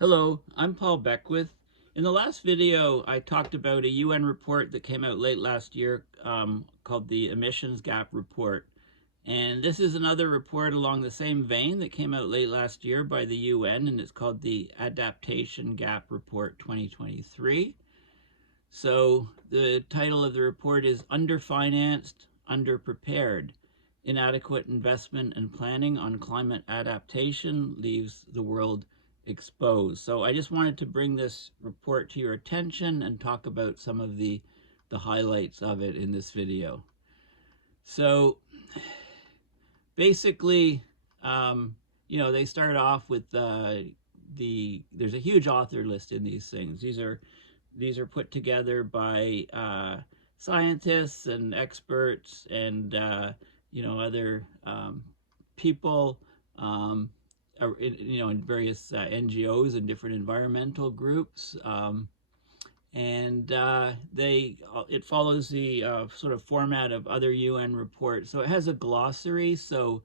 Hello, I'm Paul Beckwith. In the last video, I talked about a UN report that came out late last year called the Emissions Gap Report. And this is another report along the same vein that came out late last year by the UN, and it's called the Adaptation Gap Report 2023. So the title of the report is Underfinanced, Underprepared. Inadequate investment and planning on climate adaptation leaves the world exposed. So I just wanted to bring this report to your attention and talk about some of the highlights of it in this video. So basically, they start off with there's a huge author list in these things. These are put together by scientists and experts and other people, in various NGOs and different environmental groups, and it follows the sort of format of other UN reports. So it has a glossary. So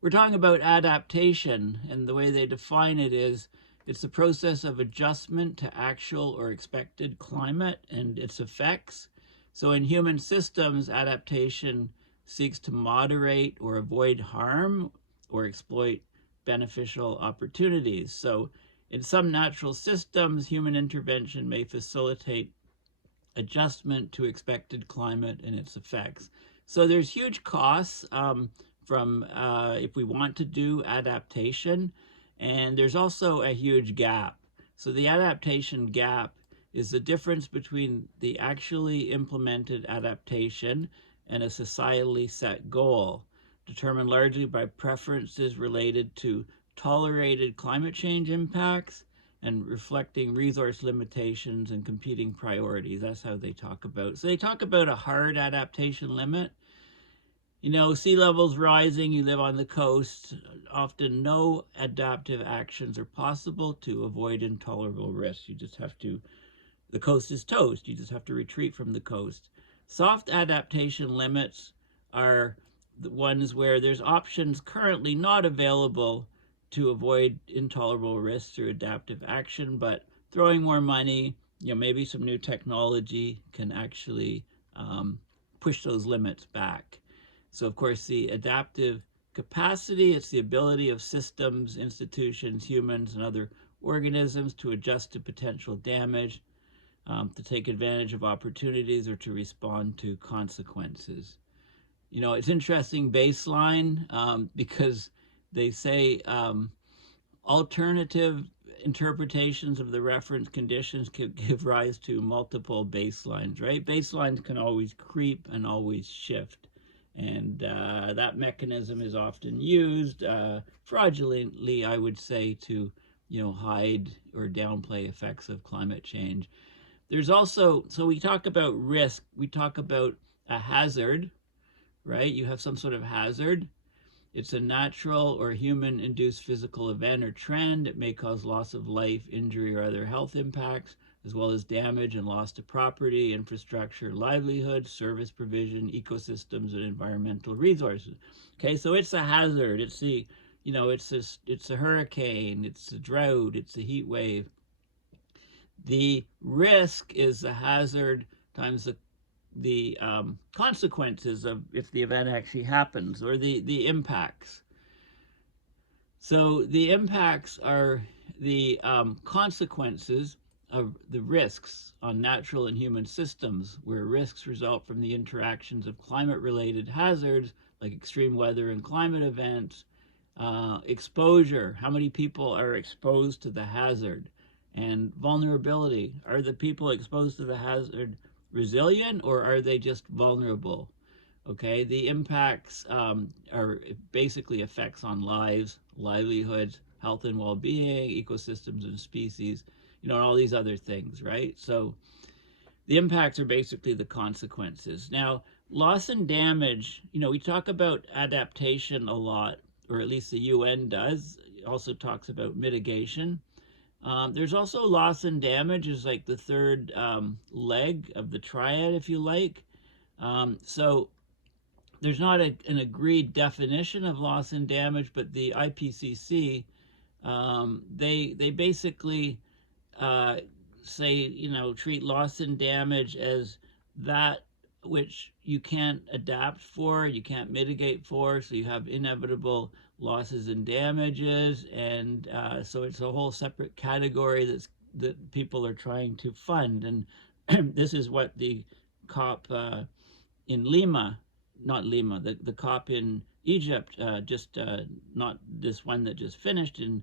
we're talking about adaptation, and the way they define it is it's the process of adjustment to actual or expected climate and its effects. So in human systems, adaptation seeks to moderate or avoid harm or exploit beneficial opportunities. So in some natural systems, human intervention may facilitate adjustment to expected climate and its effects. So there's huge costs from if we want to do adaptation, and there's also a huge gap. So the adaptation gap is the difference between the actually implemented adaptation and a societally set goal, determined largely by preferences related to tolerated climate change impacts and reflecting resource limitations and competing priorities. That's how they talk about. So they talk about a hard adaptation limit. Sea levels rising, you live on the coast, often no adaptive actions are possible to avoid intolerable risks. The coast is toast, you just have to retreat from the coast. Soft adaptation limits are the ones where there's options currently not available to avoid intolerable risks through adaptive action, but throwing more money, maybe some new technology can actually push those limits back. So of course, the adaptive capacity, it's the ability of systems, institutions, humans, and other organisms to adjust to potential damage, to take advantage of opportunities, or to respond to consequences. It's interesting baseline because they say alternative interpretations of the reference conditions can give rise to multiple baselines, right? Baselines can always creep and always shift. And that mechanism is often used fraudulently, I would say, to hide or downplay effects of climate change. There's also, so we talk about risk, we talk about a hazard, right? You have some sort of hazard. It's a natural or human-induced physical event or trend. It may cause loss of life, injury, or other health impacts, as well as damage and loss to property, infrastructure, livelihood, service provision, ecosystems, and environmental resources. Okay, so it's a hazard. It's it's a hurricane, it's a drought, it's a heat wave. The risk is the hazard times the consequences of if the event actually happens, or the impacts. So the impacts are the consequences of the risks on natural and human systems, where risks result from the interactions of climate-related hazards like extreme weather and climate events. Exposure, how many people are exposed to the hazard, and vulnerability, are the people exposed to the hazard resilient, or are they just vulnerable? Okay, the impacts are basically effects on lives, livelihoods, health and well-being, ecosystems and species, and all these other things, right? So the impacts are basically the consequences. Now, loss and damage, we talk about adaptation a lot, or at least the UN does. It also talks about mitigation. There's also loss and damage is like the third leg of the triad, if you like. So there's not an agreed definition of loss and damage, but the IPCC They basically uh, say, you know, treat loss and damage as that which you can't adapt for, you can't mitigate for, so you have inevitable losses and damages, and so it's a whole separate category that people are trying to fund, and this is what the COP in Lima, not Lima, the COP in Egypt, just not this one that just finished in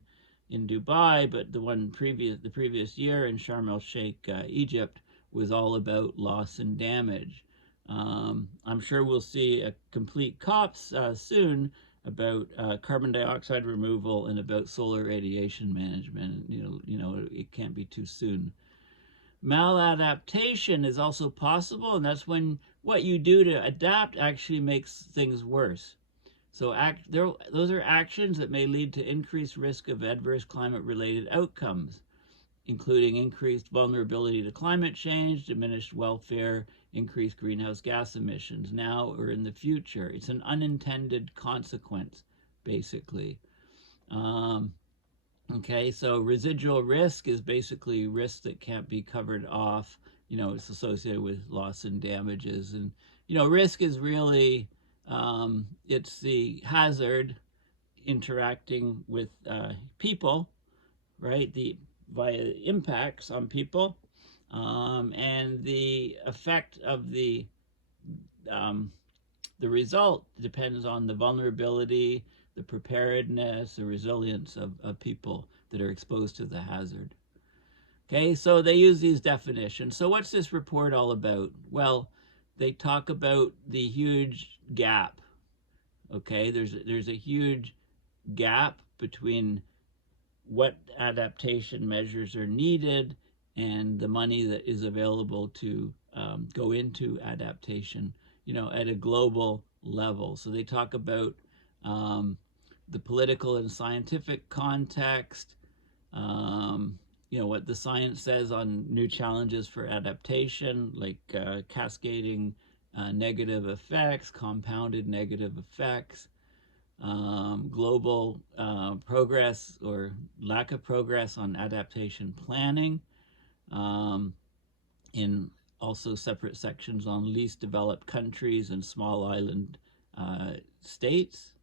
Dubai, but the previous year in Sharm el Sheikh, Egypt, was all about loss and damage. I'm sure we'll see a complete COPs soon about carbon dioxide removal and about solar radiation management. It can't be too soon. Maladaptation is also possible, and that's when what you do to adapt actually makes things worse. So those are actions that may lead to increased risk of adverse climate-related outcomes, including increased vulnerability to climate change, diminished welfare, increased greenhouse gas emissions now or in the future. It's an unintended consequence, basically. Okay, so residual risk is basically risk that can't be covered off. It's associated with loss and damages. And, risk is really, it's the hazard interacting with people, right? Via impacts on people, and the effect of the result depends on the vulnerability, the preparedness, the resilience of people that are exposed to the hazard. Okay, so they use these definitions. So what's this report all about? Well, they talk about the huge gap. Okay, there's a huge gap between what adaptation measures are needed and the money that is available to go into adaptation, at a global level. So they talk about the political and scientific context, what the science says on new challenges for adaptation, like cascading negative effects, compounded negative effects, global progress or lack of progress on adaptation planning, in also separate sections on least developed countries and small island states.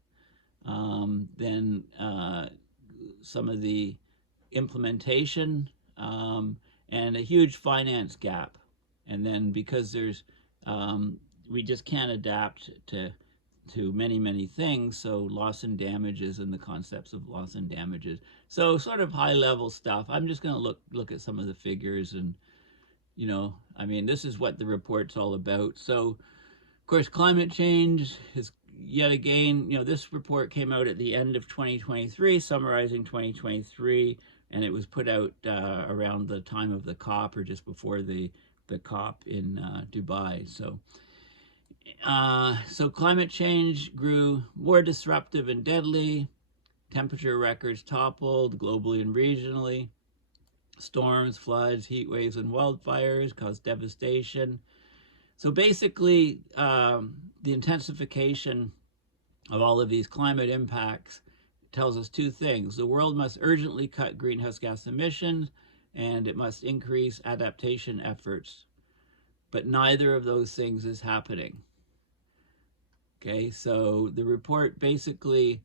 Then some of the implementation, and a huge finance gap. And then because we just can't adapt to many things, so loss and damages and the concepts of loss and damages. So sort of high level stuff. I'm just going to look at some of the figures, and this is what the report's all about. So of course climate change is yet again, this report came out at the end of 2023, summarizing 2023, and it was put out around the time of the COP or just before the COP in Dubai. So climate change grew more disruptive and deadly. Temperature records toppled globally and regionally. Storms, floods, heat waves, and wildfires caused devastation. So basically, the intensification of all of these climate impacts tells us two things. The world must urgently cut greenhouse gas emissions, and it must increase adaptation efforts. But neither of those things is happening. Okay, so the report basically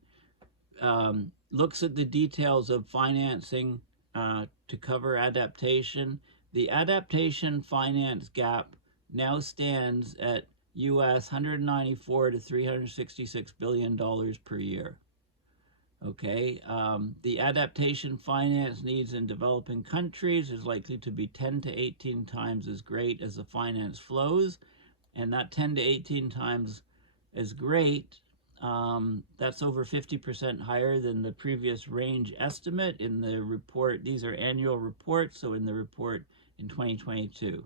looks at the details of financing to cover adaptation. The adaptation finance gap now stands at US $194 to $366 billion per year. Okay, the adaptation finance needs in developing countries is likely to be 10 to 18 times as great as the finance flows, and that 10 to 18 times as great, that's over 50% higher than the previous range estimate in the report. These are annual reports, so in the report in 2022.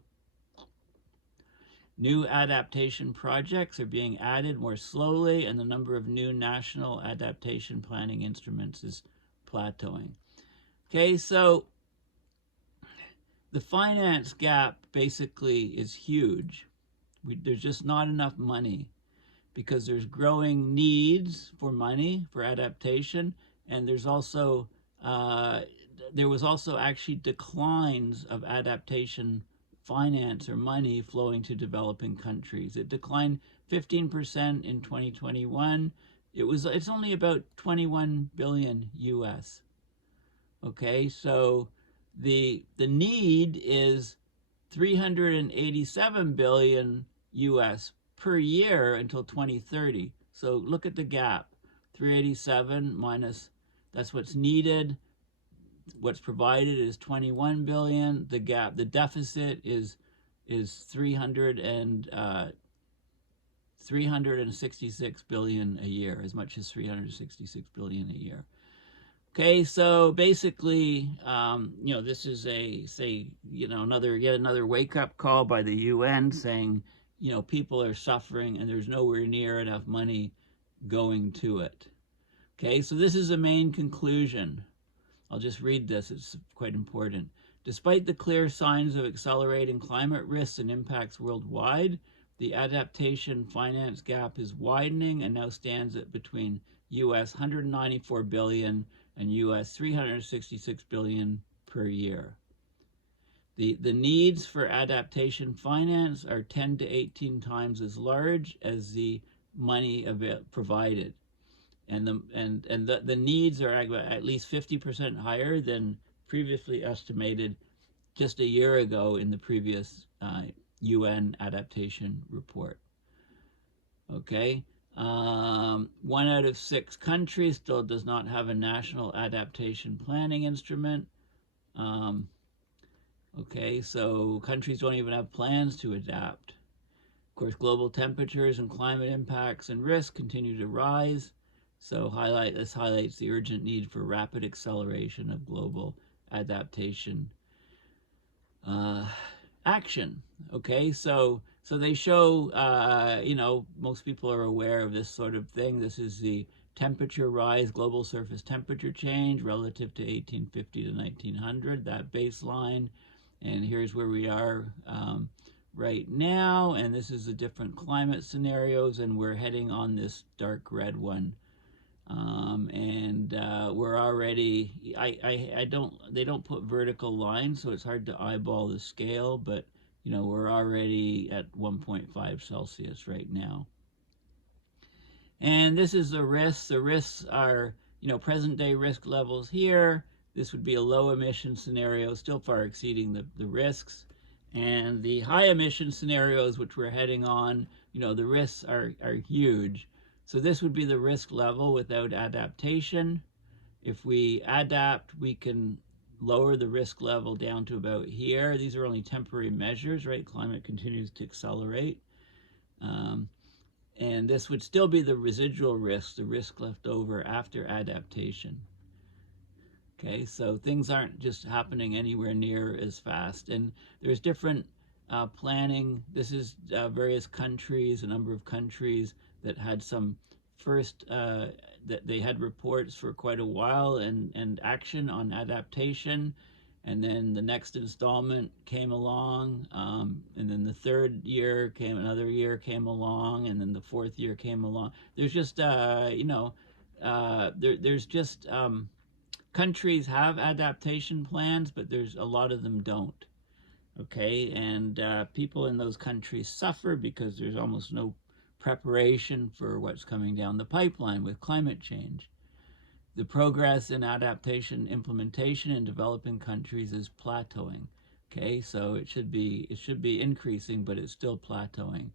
New adaptation projects are being added more slowly, and the number of new national adaptation planning instruments is plateauing. Okay, so the finance gap basically is huge. There's just not enough money because there's growing needs for money for adaptation, and there's also there was also actually declines of adaptation finance or money flowing to developing countries. It declined 15% in 2021. It's only about 21 billion US. Okay, so the need is 387 billion US per year until 2030. So look at the gap. 387 minus, that's what's needed. What's provided is 21 billion. The gap, the deficit is 366 billion a year, as much as 366 billion a year. Okay, so basically, this is another wake-up call by the UN saying, people are suffering and there's nowhere near enough money going to it. Okay, so this is the main conclusion. I'll just read this, it's quite important. Despite the clear signs of accelerating climate risks and impacts worldwide, the adaptation finance gap is widening and now stands at between US 194 billion and US 366 billion per year. The needs for adaptation finance are 10 to 18 times as large as the money provided. And the needs are at least 50% higher than previously estimated just a year ago in the previous UN adaptation report. Okay, 1 out of 6 countries still does not have a national adaptation planning instrument. Okay, so countries don't even have plans to adapt. Of course, global temperatures and climate impacts and risks continue to rise. So this highlights the urgent need for rapid acceleration of global adaptation action. Okay, so they show, most people are aware of this sort of thing. This is the temperature rise, global surface temperature change relative to 1850 to 1900, that baseline. And here's where we are right now. And this is the different climate scenarios, and we're heading on this dark red one. We're already, they don't put vertical lines, so it's hard to eyeball the scale, but we're already at 1.5 Celsius right now. And this is the risks. The risks are, present day risk levels here. This would be a low emission scenario, still far exceeding the risks. And the high emission scenarios, which we're heading on, the risks are huge. So this would be the risk level without adaptation. If we adapt, we can lower the risk level down to about here. These are only temporary measures, right? Climate continues to accelerate. And this would still be the residual risk, the risk left over after adaptation. Okay, so things aren't just happening anywhere near as fast. And there's different planning. This is various countries, a number of countries that had some first, that they had reports for quite a while and action on adaptation. And then the next installment came along, and then the third year another year came along, and then the fourth year came along. There's just, there's just, countries have adaptation plans, but there's a lot of them don't. Okay, and people in those countries suffer because there's almost no preparation for what's coming down the pipeline with climate change. The progress in adaptation implementation in developing countries is plateauing. Okay, so it should be increasing, but it's still plateauing.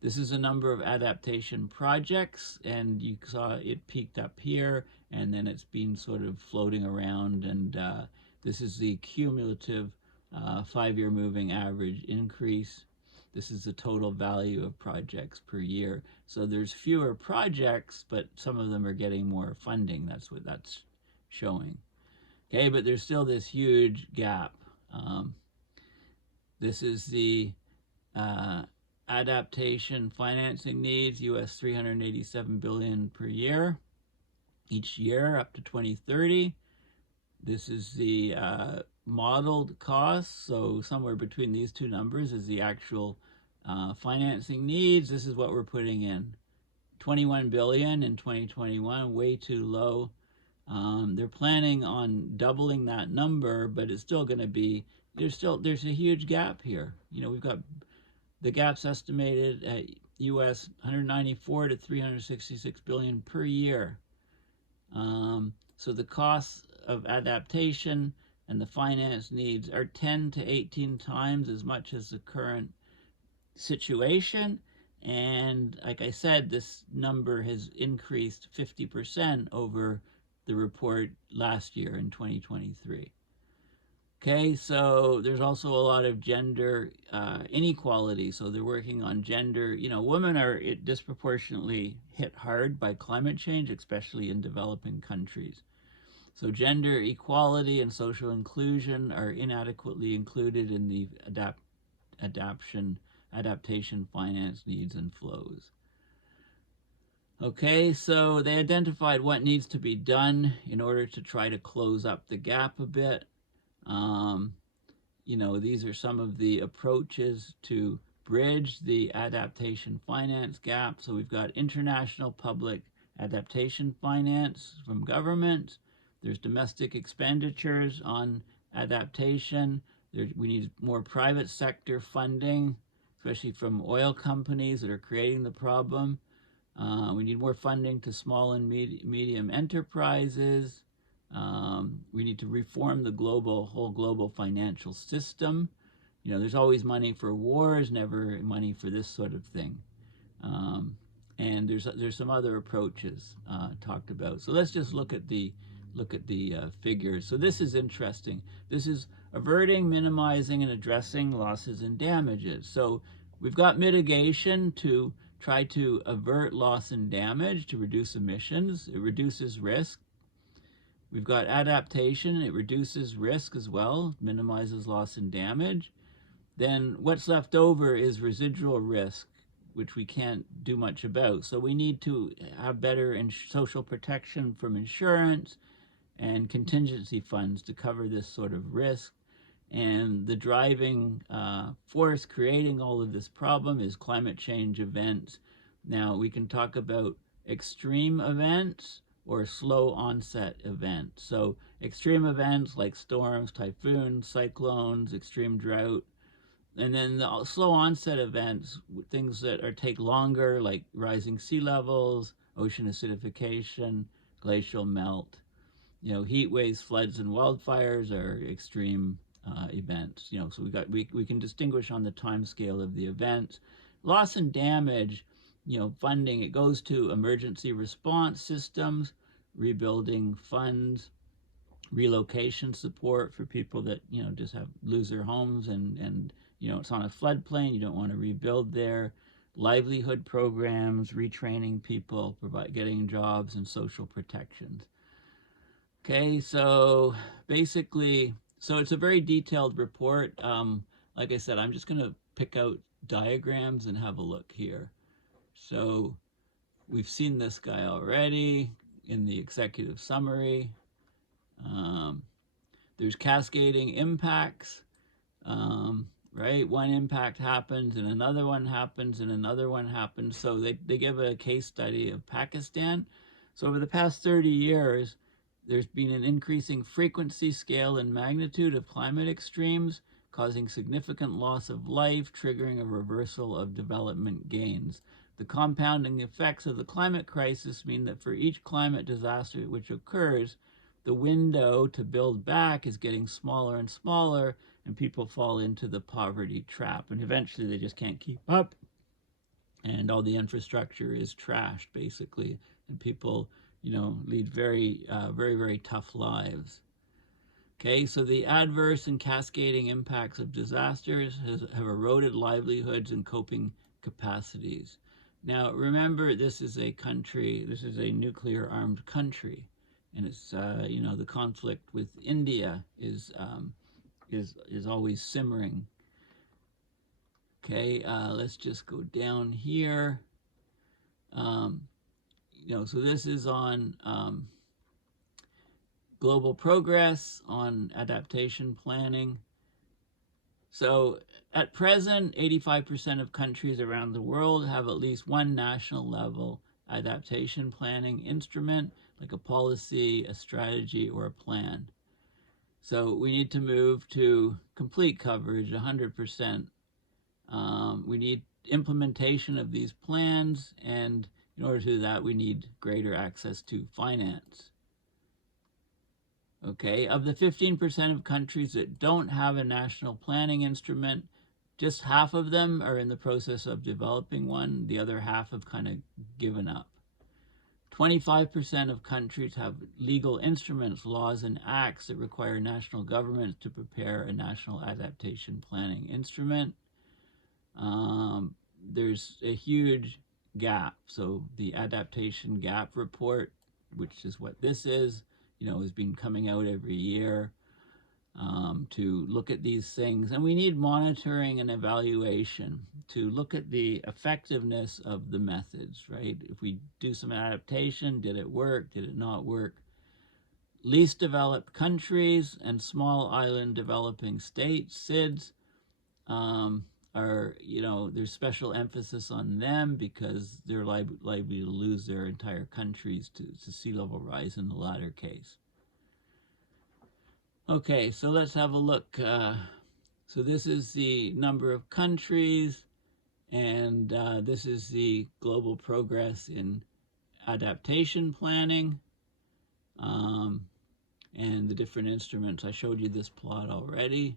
This is a number of adaptation projects, and you saw it peaked up here, and then it's been sort of floating around, and this is the cumulative 5-year moving average increase. This is the total value of projects per year. So there's fewer projects, but some of them are getting more funding. That's what that's showing. Okay, but there's still this huge gap. This is the adaptation financing needs, US 387 billion per year, each year up to 2030. This is the modeled costs, so somewhere between these two numbers is the actual financing needs. This is what we're putting in. 21 billion in 2021, way too low. They're planning on doubling that number, but it's still going to be, there's a huge gap here. We've got the gap's estimated at US 194 to 366 billion per year. So the costs of adaptation and the finance needs are 10 to 18 times as much as the current situation. And like I said, this number has increased 50% over the report last year in 2023. Okay, so there's also a lot of gender inequality. So they're working on gender. Women are disproportionately hit hard by climate change, especially in developing countries. So gender equality and social inclusion are inadequately included in the adaptation finance needs and flows. Okay, so they identified what needs to be done in order to try to close up the gap a bit. These are some of the approaches to bridge the adaptation finance gap. So we've got international public adaptation finance from government. There's domestic expenditures on adaptation. We need more private sector funding, especially from oil companies that are creating the problem. We need more funding to small and medium enterprises. We need to reform the whole global financial system. There's always money for wars, never money for this sort of thing. And there's some other approaches talked about. So let's just look at the figures. So this is interesting. This is averting, minimizing, and addressing losses and damages. So we've got mitigation to try to avert loss and damage, to reduce emissions. It reduces risk. We've got adaptation. It reduces risk as well, minimizes loss and damage. Then what's left over is residual risk, which we can't do much about. So we need to have better social protection from insurance and contingency funds to cover this sort of risk. And the driving force creating all of this problem is climate change events. Now, we can talk about extreme events or slow onset events. So extreme events like storms, typhoons, cyclones, extreme drought. And then the slow onset events, things that take longer, like rising sea levels, ocean acidification, glacial melt. Heat waves, floods, and wildfires are extreme events. So we can distinguish on the time scale of the events. Loss and damage, funding, it goes to emergency response systems, rebuilding funds, relocation support for people that just lose their homes and it's on a floodplain, you don't want to rebuild there. Livelihood programs, retraining people, getting jobs, and social protections. Okay, so basically, it's a very detailed report. Like I said, I'm just going to pick out diagrams and have a look here. So we've seen this guy already in the executive summary. There's cascading impacts, right? One impact happens and another one happens and another one happens. So they give a case study of Pakistan. So over the past 30 years, there's been an increasing frequency, scale, and magnitude of climate extremes, causing significant loss of life, triggering a reversal of development gains. The compounding effects of the climate crisis mean that for each climate disaster which occurs, the window to build back is getting smaller and smaller, and people fall into the poverty trap. And eventually they just can't keep up, and all the infrastructure is trashed, basically, and people lead very, very tough lives. Okay, so the adverse and cascading impacts of disasters have eroded livelihoods and coping capacities. Now, remember, this is a nuclear armed country, and it's, the conflict with India is always simmering. Okay, let's just go down here. So this is on global progress on adaptation planning. So at present, 85% of countries around the world have at least one national level adaptation planning instrument. like a policy, a strategy, or a plan. So we need to move to complete coverage, 100%. We need implementation of these plans, and in order to do that, we need greater access to finance. Okay, of the 15% of countries that don't have a national planning instrument, just half of them are in the process of developing one. The other half have kind of given up. 25% of countries have legal instruments, laws, and acts that require national governments to prepare a national adaptation planning instrument. There's a huge gap. So the Adaptation Gap Report, which is what this is, has been coming out every year to look at these things. And we need monitoring and evaluation to look at the effectiveness of the methods, right? If we do some adaptation, did it work? Did it not work? Least developed countries and small island developing states, SIDS, are, there's special emphasis on them because they're likely to lose their entire countries to sea level rise in the latter case. Okay, so let's have a look. So this is the number of countries, and this is the global progress in adaptation planning, and the different instruments. I showed you this plot already.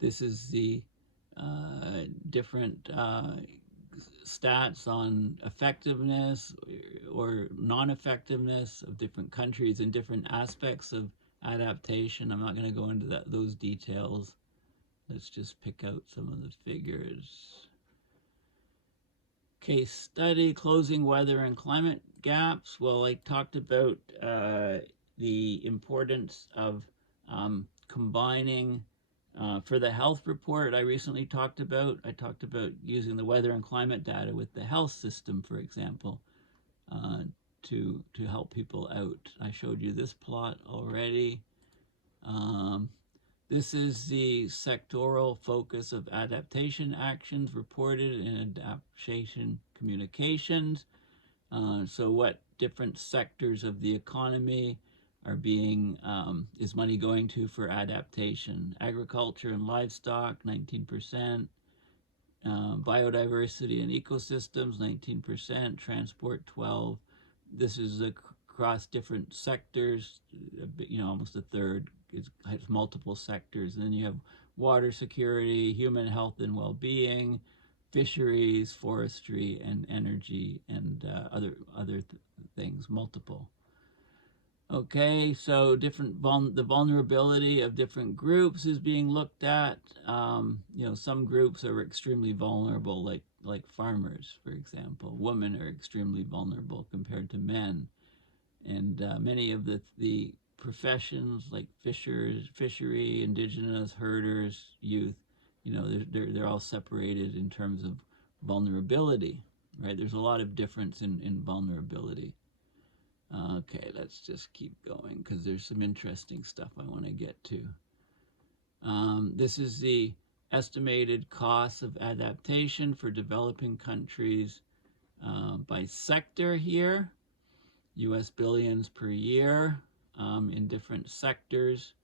This is the different stats on effectiveness or non-effectiveness of different countries and different aspects of adaptation. I'm not going to go into those details. Let's just pick out some of the figures. Case study, closing weather and climate gaps. Well, I talked about the importance of combining for the health report I recently talked about using the weather and climate data with the health system, for example, to help people out. I showed you this plot already. This is the sectoral focus of adaptation actions reported in adaptation communications. So what different sectors of the economy are being, is money going to for adaptation? Agriculture and livestock, 19%. Biodiversity and ecosystems, 19%. Transport, 12%. This is across different sectors, almost a third. It has multiple sectors. And then you have water security, human health and well-being, fisheries, forestry, and energy, and other things, multiple. Okay, so the vulnerability of different groups is being looked at. Some groups are extremely vulnerable, like farmers, for example. Women are extremely vulnerable compared to men. And many of the professions like fishery, indigenous, herders, youth, they're all separated in terms of vulnerability, right? There's a lot of difference in vulnerability. Okay, let's just keep going because there's some interesting stuff I want to get to. This is the estimated cost of adaptation for developing countries by sector here. US billions per year in different sectors.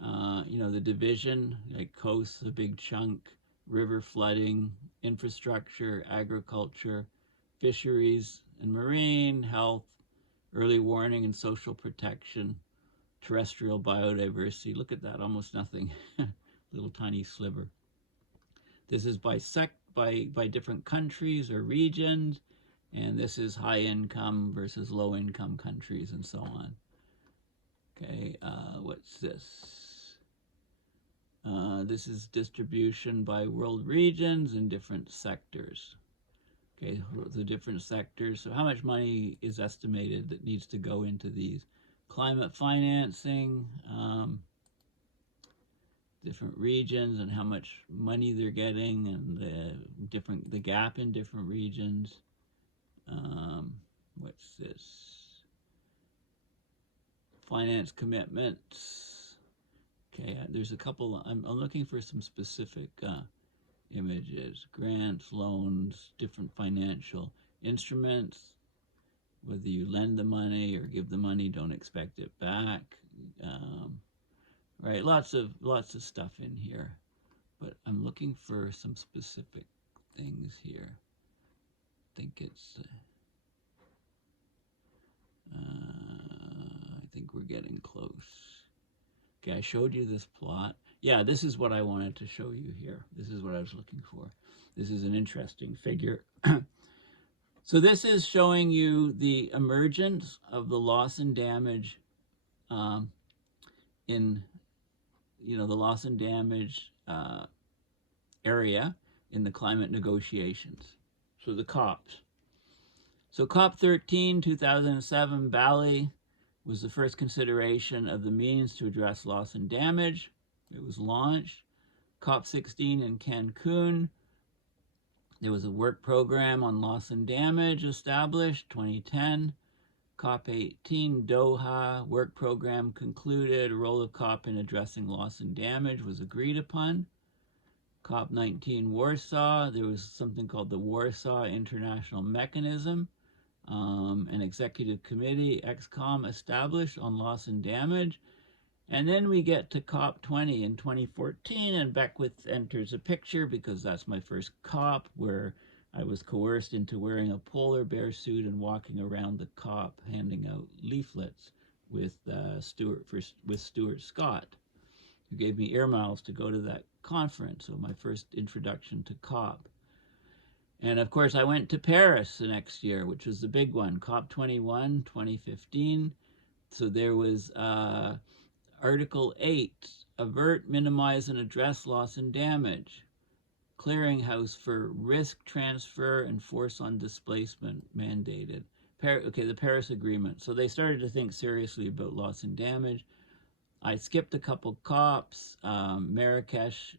The division, like coasts, a big chunk, river flooding, infrastructure, agriculture, fisheries and marine, health, early warning and social protection, terrestrial biodiversity. Look at that, almost nothing. Little tiny sliver. This is by different countries or regions, and this is high income versus low income countries and so on. Okay, what's this? This is distribution by world regions and different sectors. Okay, the different sectors. So how much money is estimated that needs to go into these? Climate financing, different regions and how much money they're getting, and the gap in different regions. What's this? Finance commitments. Okay, there's a couple. I'm looking for some specific images, grants, loans, different financial instruments. whether you lend the money or give the money, don't expect it back. Right, lots of stuff in here, but I'm looking for some specific things here. I think it's I think we're getting close. Okay, I showed you this plot. Yeah, this is what I wanted to show you here. This is what I was looking for. This is an interesting figure. So this is showing you the emergence of the loss and damage in, the loss and damage area in the climate negotiations. So the COPs. So COP 13, 2007, Bali was the first consideration of the means to address loss and damage. It was launched. COP 16 in Cancun, there was a work program on loss and damage established, 2010. COP 18 Doha, work program concluded. A role of COP in addressing loss and damage was agreed upon. COP 19 Warsaw, there was something called the Warsaw International Mechanism, an executive committee, EXCOM, established on loss and damage. And then we get to COP 20 in 2014, and Beckwith enters a picture because that's my first COP, where I was coerced into wearing a polar bear suit and walking around the COP handing out leaflets with Stuart Scott, who gave me air miles to go to that conference, so my first introduction to COP. And of course, I went to Paris the next year, which was the big one, COP 21, 2015. So there was Article 8, avert, minimize, and address loss and damage. Clearinghouse for risk transfer and force on displacement mandated. The Paris Agreement. So they started to think seriously about loss and damage. I skipped a couple COPs. Marrakesh,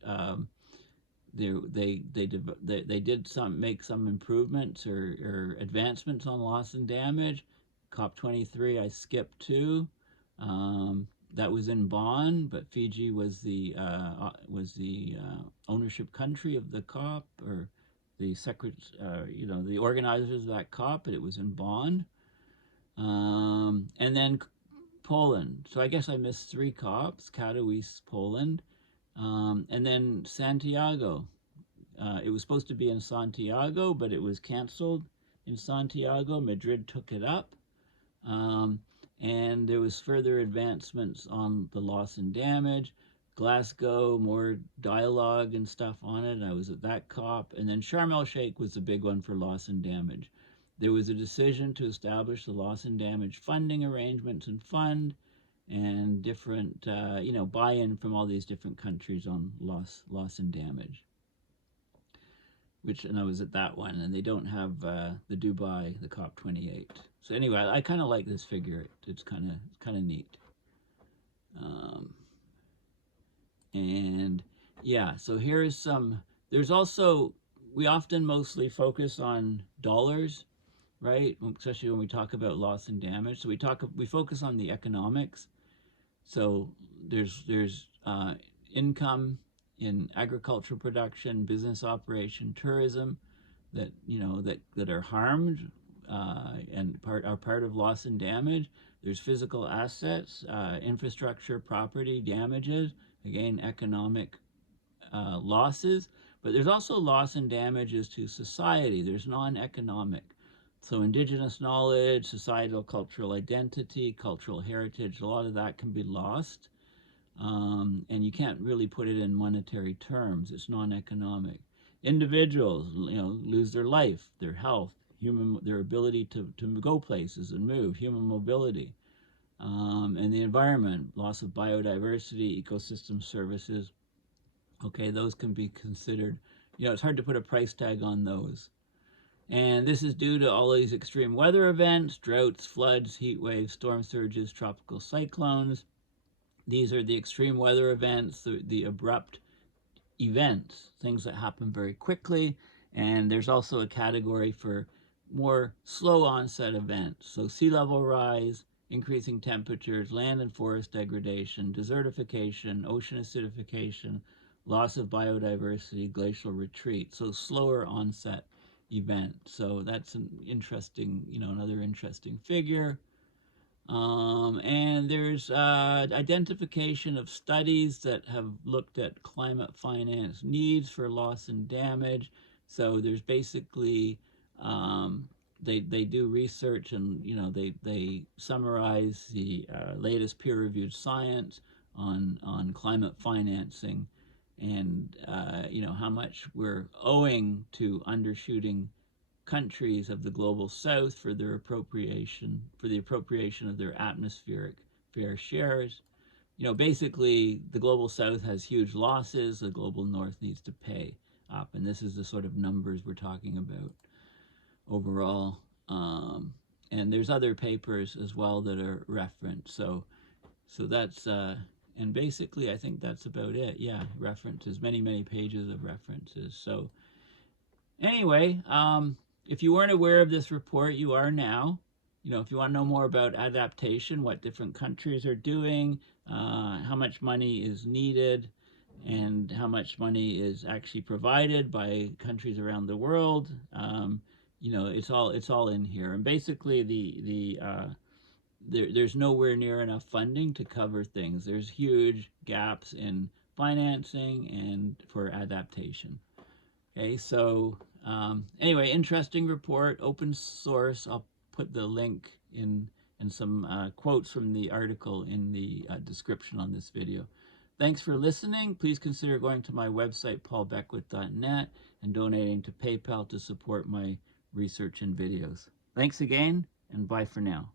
they did make some improvements or advancements on loss and damage. COP 23 I skipped too. That was in Bonn, but Fiji was the ownership country of the COP, or the the organizers of that COP, but it was in Bonn. And then Poland. So I guess I missed 3 COPs, Katowice, Poland. And then Santiago. It was supposed to be in Santiago, but it was canceled in Santiago. Madrid took it up. And there was further advancements on the loss and damage. Glasgow, more dialogue and stuff on it. I was at that COP. And then Sharm el-Sheikh was the big one for loss and damage. There was a decision to establish the loss and damage funding arrangements and fund, and different, buy-in from all these different countries on loss and damage. And I was at that one, and they don't have the Dubai, the COP 28. So anyway, I kind of like this figure. It's kind of neat. And yeah, so here is some. There's also, we often mostly focus on dollars, right? Especially when we talk about loss and damage. So we focus on the economics. So there's income in agricultural production, business operation, tourism, that are harmed and are part of loss and damage. There's physical assets, infrastructure, property damages, again, economic losses. But there's also loss and damages to society. There's non-economic. So indigenous knowledge, societal cultural identity, cultural heritage, a lot of that can be lost. And you can't really put it in monetary terms. It's non-economic. Individuals, lose their life, their health, their ability to go places and move, human mobility. And the environment, loss of biodiversity, ecosystem services. Okay, those can be considered, it's hard to put a price tag on those. And this is due to all these extreme weather events, droughts, floods, heat waves, storm surges, tropical cyclones. These are the extreme weather events, the abrupt events, things that happen very quickly. And there's also a category for more slow onset events. So sea level rise, increasing temperatures, land and forest degradation, desertification, ocean acidification, loss of biodiversity, glacial retreat. So slower onset event. So that's an interesting, another interesting figure. And there's identification of studies that have looked at climate finance needs for loss and damage. So there's basically they do research, and they summarize the latest peer-reviewed science on climate financing, and how much we're owing to undershooting countries of the global south for the appropriation of their atmospheric fair shares. Basically the global south has huge losses, the global north needs to pay up, and this is the sort of numbers we're talking about overall. And there's other papers as well that are referenced. So that's and basically I think that's about it. Yeah, references, many pages of references. So anyway, if you weren't aware of this report, you are now. If you want to know more about adaptation, what different countries are doing, how much money is needed, and how much money is actually provided by countries around the world, it's all in here. And basically, there's nowhere near enough funding to cover things. There's huge gaps in financing and for adaptation. Okay, so anyway, interesting report, open source. I'll put the link in and some quotes from the article in the description on this video. Thanks for listening. Please consider going to my website, paulbeckwith.net, and donating to PayPal to support my research and videos. Thanks again, and bye for now.